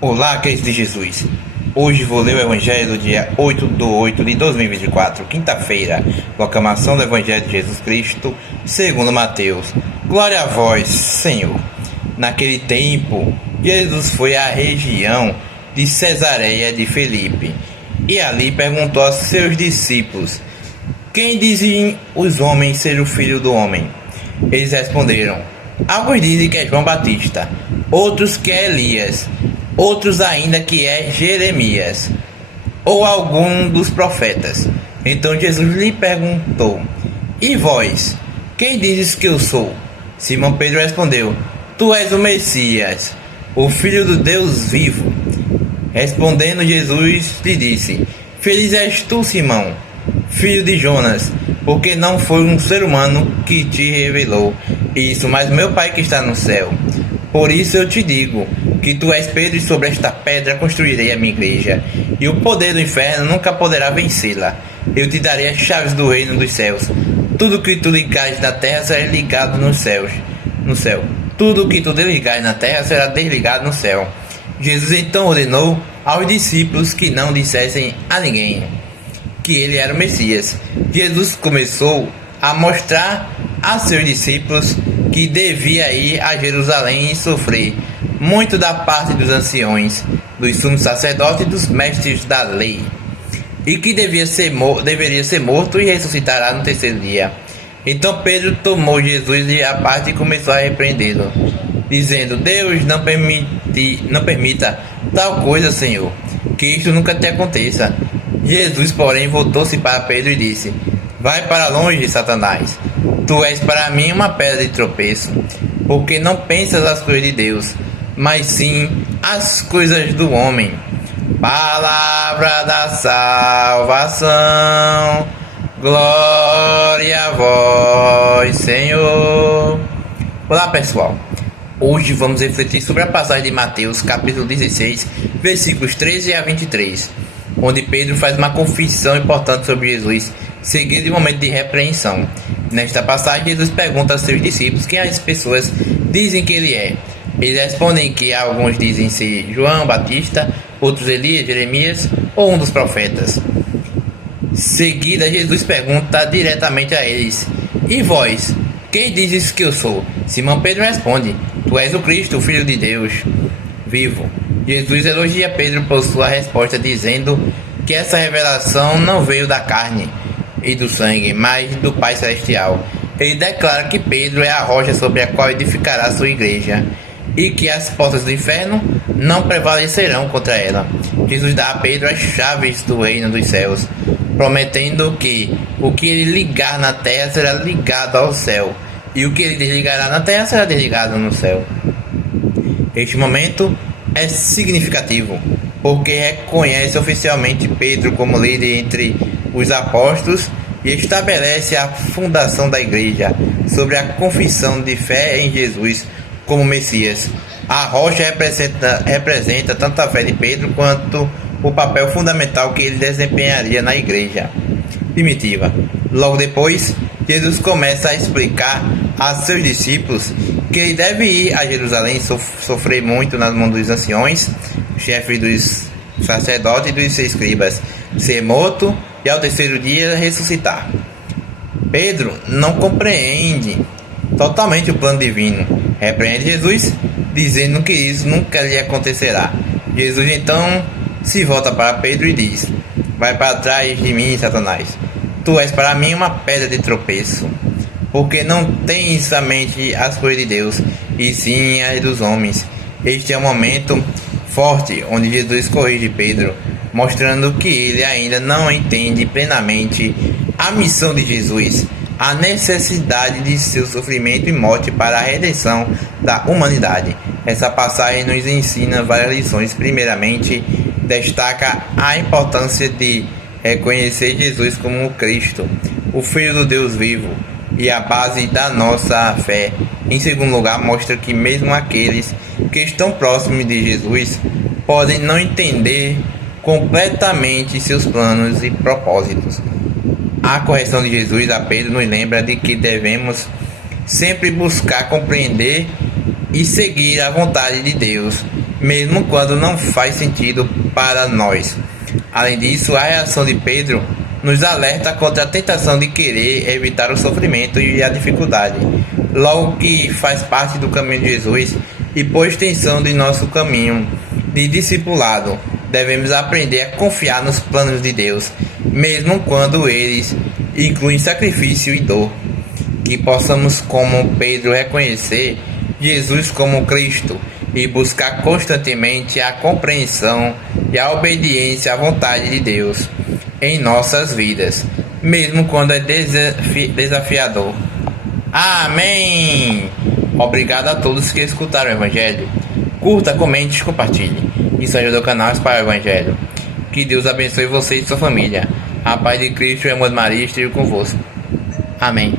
Olá, queridos de Jesus. Hoje vou ler o Evangelho do dia 8/8/2024, quinta-feira. Proclamação do Evangelho de Jesus Cristo, segundo Mateus. Glória a vós, Senhor. Naquele tempo, Jesus foi à região de Cesareia de Filipe e ali perguntou aos seus discípulos: quem dizem os homens ser o Filho do Homem? Eles responderam: alguns dizem que é João Batista, outros que é Elias, outros ainda que é Jeremias ou algum dos profetas. Então Jesus lhe perguntou: e vós, quem dizes que eu sou? Simão Pedro respondeu: tu és o Messias, o Filho do Deus vivo. Respondendo Jesus lhe disse: feliz és tu, Simão, filho de Jonas, porque não foi um ser humano que te revelou isso, mas meu Pai que está no céu. Por isso eu te digo que tu és Pedro, e sobre esta pedra construirei a minha igreja, e o poder do inferno nunca poderá vencê-la. Eu te darei as chaves do reino dos céus. Tudo que tu ligares na terra será ligado no céu. Tudo que tu desligares na terra será desligado no céu. Jesus então ordenou aos discípulos que não dissessem a ninguém que ele era o Messias. Jesus começou a mostrar a seus discípulos que devia ir a Jerusalém e sofrer muito da parte dos anciões, dos sumos sacerdotes e dos mestres da lei, e que deveria ser morto e ressuscitará no terceiro dia. Então Pedro tomou Jesus à parte e começou a repreendê-lo, dizendo: Deus não permita tal coisa, Senhor, que isto nunca te aconteça. Jesus, porém, voltou-se para Pedro e disse: vai para longe, Satanás. Tu és para mim uma pedra de tropeço, porque não pensas as coisas de Deus, mas sim as coisas do homem. Palavra da salvação. Glória a vós, Senhor. Olá, pessoal. Hoje vamos refletir sobre a passagem de Mateus, capítulo 16, versículos 13 a 23, onde Pedro faz uma confissão importante sobre Jesus, seguido de um momento de repreensão. Nesta passagem, Jesus pergunta aos seus discípulos quem as pessoas dizem que ele é. Eles respondem que alguns dizem ser João Batista, outros Elias, Jeremias ou um dos profetas. Seguida, Jesus pergunta diretamente a eles: e vós, quem dizes que eu sou? Simão Pedro responde: tu és o Cristo, o Filho de Deus vivo. Jesus elogia Pedro por sua resposta, dizendo que essa revelação não veio da carne e do sangue, mas do Pai Celestial. Ele declara que Pedro é a rocha sobre a qual edificará sua igreja, e que as portas do inferno não prevalecerão contra ela. Jesus dá a Pedro as chaves do reino dos céus, prometendo que o que ele ligar na terra será ligado ao céu, e o que ele desligará na terra será desligado no céu. Este momento é significativo, porque reconhece oficialmente Pedro como líder entre os apóstolos e estabelece a fundação da igreja sobre a confissão de fé em Jesus como Messias. A rocha representa tanto a fé de Pedro quanto o papel fundamental que ele desempenharia na igreja primitiva. Logo depois, Jesus começa a explicar a seus discípulos que ele deve ir a Jerusalém, sofrer muito nas mãos dos anciões, chefes dos sacerdotes e dos escribas, ser morto e ao terceiro dia ressuscitar. Pedro não compreende totalmente o plano divino, repreende Jesus, dizendo que isso nunca lhe acontecerá. Jesus então se volta para Pedro e diz: vai para trás de mim, Satanás. Tu és para mim uma pedra de tropeço, porque não tens a mente as coisas de Deus, e sim as dos homens. Este é um momento forte onde Jesus corrige Pedro, mostrando que ele ainda não entende plenamente a missão de Jesus, a necessidade de seu sofrimento e morte para a redenção da humanidade. Essa passagem nos ensina várias lições. Primeiramente, destaca a importância de reconhecer Jesus como o Cristo, o Filho do Deus vivo, e a base da nossa fé. Em segundo lugar, mostra que mesmo aqueles que estão próximos de Jesus podem não entender completamente seus planos e propósitos. A correção de Jesus a Pedro nos lembra de que devemos sempre buscar compreender e seguir a vontade de Deus, mesmo quando não faz sentido para nós. Além disso, a reação de Pedro nos alerta contra a tentação de querer evitar o sofrimento e a dificuldade, logo que faz parte do caminho de Jesus e por extensão de nosso caminho de discipulado. Devemos aprender a confiar nos planos de Deus, mesmo quando eles incluem sacrifício e dor. Que possamos, como Pedro, reconhecer Jesus como Cristo e buscar constantemente a compreensão e a obediência à vontade de Deus em nossas vidas, mesmo quando é desafiador. Amém! Obrigado a todos que escutaram o Evangelho. Curta, comente e compartilhe. Isso ajuda o canal a espalhar o Evangelho. Que Deus abençoe você e sua família. A paz de Cristo e o amor de Maria estejam convosco. Amém.